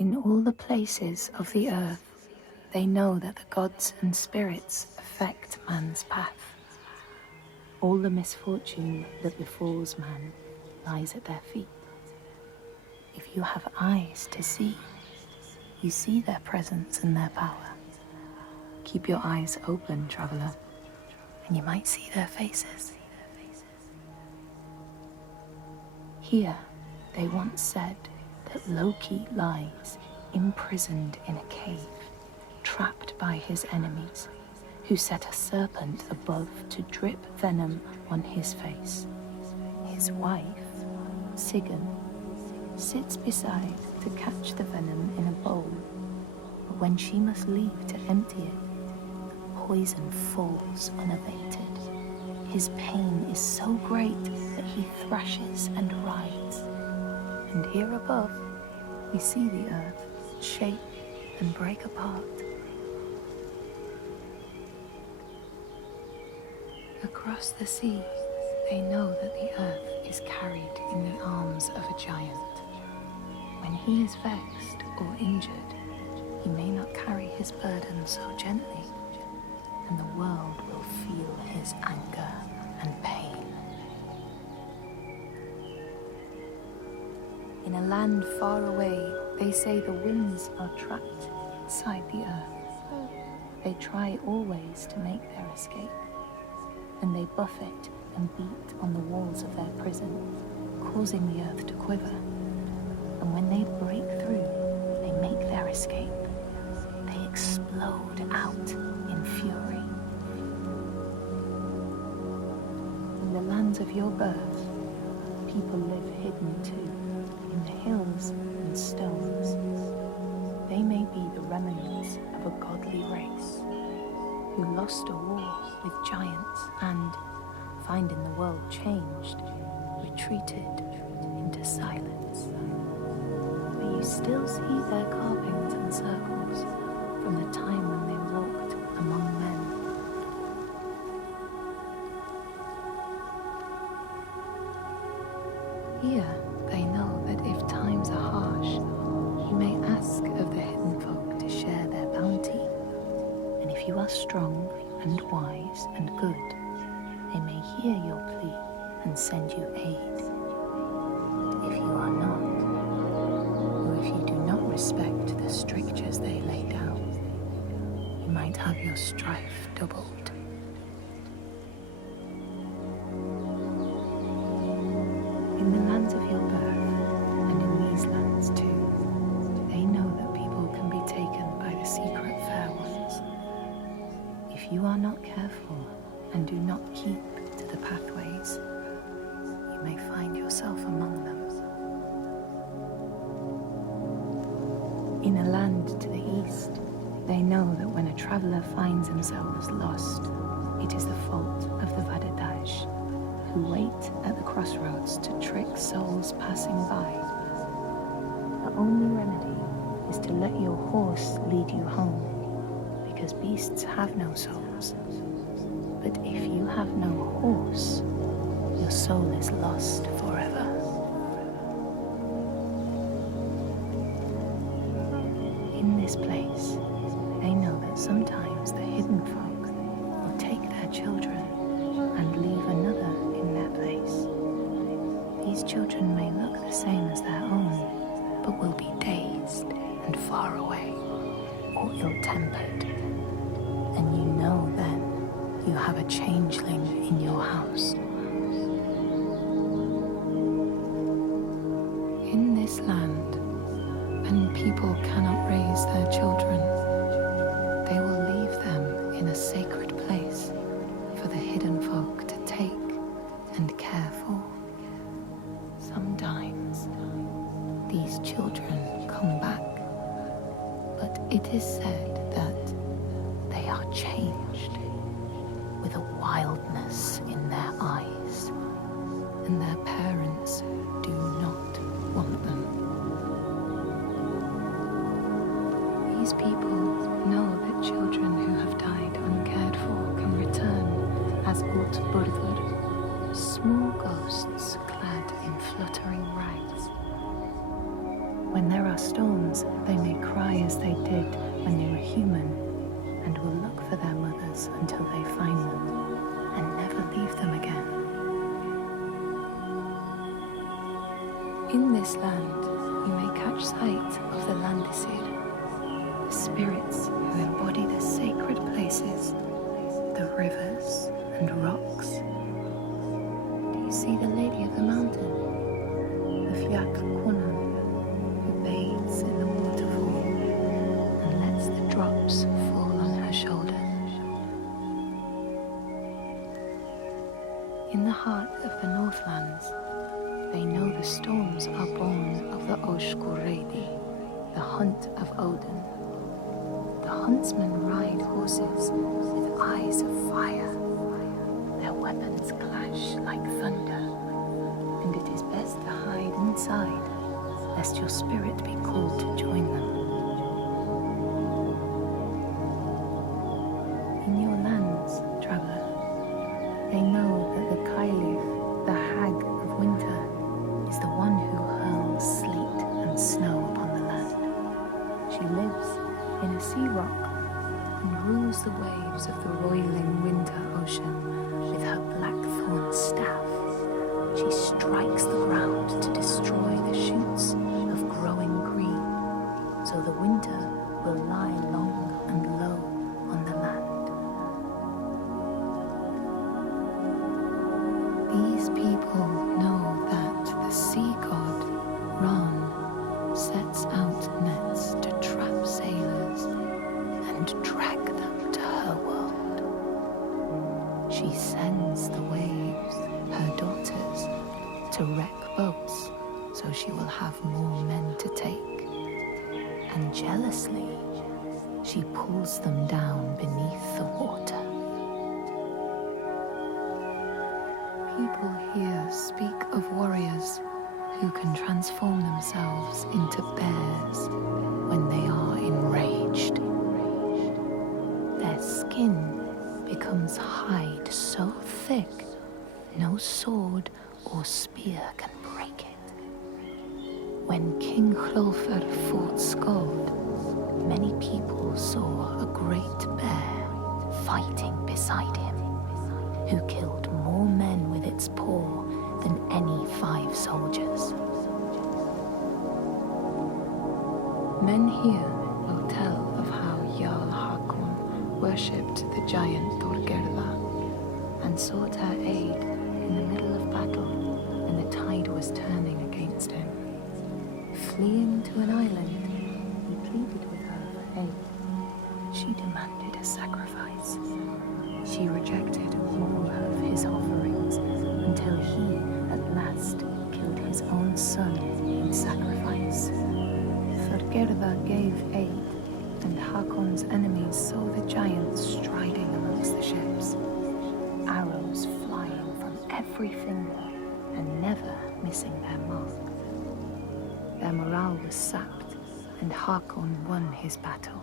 In all the places of the earth, they know that the gods and spirits affect man's path. All the misfortune that befalls man lies at their feet. If you have eyes to see, you see their presence and their power. Keep your eyes open, traveler, and you might see their faces. Here, they once said that Loki lies imprisoned in a cave, trapped by his enemies, who set a serpent above to drip venom on his face. His wife, Sigyn, sits beside to catch the venom in a bowl, but when she must leave to empty it, the poison falls unabated. His pain is so great that he thrashes and writhes. And here above, we see the earth shake and break apart. Across the sea, they know that the earth is carried in the arms of a giant. When he is vexed or injured, he may not carry his burden so gently, and the world will feel his anger and pain. In a land far away, they say the winds are trapped inside the earth. They try always to make their escape, and they buffet and beat on the walls of their prison, causing the earth to quiver. And when they break through, they make their escape. They explode out in fury. In the lands of your birth, people live hidden too, in the hills and stones. They may be the remnants of a godly race who lost a war with giants and, finding the world changed, retreated into silence. But you still see their carvings and circles from the time when they walked among men. Here, they know that if times are harsh, you may ask of the hidden folk to share their bounty. And if you are strong and wise and good, they may hear your plea and send you aid. But if you are not, or if you do not respect the strictures they lay down, you might have your strife doubled. In the lands of your birth, and in these lands too, they know that people can be taken by the secret fair ones. If you are not careful and do not keep to the pathways, you may find yourself among them. In a land to the east, they know that when a traveler finds themselves lost, it is the fault of the Vadadash, who wait at the crossroads to trick souls passing by. The only remedy is to let your horse lead you home, because beasts have no souls. But if you have no horse, your soul is lost forever. In this place, they know that sometimes the hidden folk will take their children and leave another in their place. These children may look the same as their own, but will be dazed and far away, or ill-tempered. And you know then you have a changeling in your house. In this land, when people cannot raise their children, they will leave them in a sacred place for the hidden folk to take and care for. Sometimes these children come back, but it is said that they are changed, with a wildness in their eyes, and their parents do not want them. These people know that children who have died uncared for can return as small ghosts clad in fluttering rags. When there are storms, they may cry as they did when they were human, and will look for their mothers until they find them, and never leave them again. In this land, you may catch sight of the Landisir, the spirits who embody the sacred places, the rivers and rocks. Do you see the Lady of the Mountain, the Fiak Kunan, who bathes in the waterfall and lets the drops fall on her shoulder? In the heart of the Northlands, they know the storms are born of the Oshkuredi, the hunt of Odin. The huntsmen ride horses with eyes of fire. Their weapons clash like thunder, and it is best to hide inside, lest your spirit be called to join them. In your lands, traveler, they know that the Kailif, the hag of winter, is the one who hurls sleet and snow upon the land. She lives in a sea rock and rules the waves of the roiling winter ocean with her blackthorn staff. She strikes the ground to destroy the shoots of growing green, so the winter will lie long and low on the land. These people know that the sea god, Ran, sets out nets to trap sailors and drag them to her world. She sends the waves, her daughters, to wreck boats so she will have more men to take. And jealously, she pulls them down beneath the water. People here speak of warriors who can transform themselves into bears when they are enraged. Their skin becomes hide so thick no sword or spear can break it. When King Hrolfr fought Skald, many people saw a great bear fighting beside him, who killed more men with its paw than any 5 soldiers. Men here will tell of how Jarl Hakon worshipped the giant Thorgerða and sought her aid in the middle of battle when the tide was turning against him. Fleeing to an island, he pleaded with her for aid. She demanded a sacrifice. She rejected all of his offerings until he, at last, killed his own son in sacrifice. Thorgerða gave aid, and Hakon's enemies saw the giants striding amongst the ships, arrows flying from every finger and never missing their mark. Their morale was sapped, and Hakon won his battle.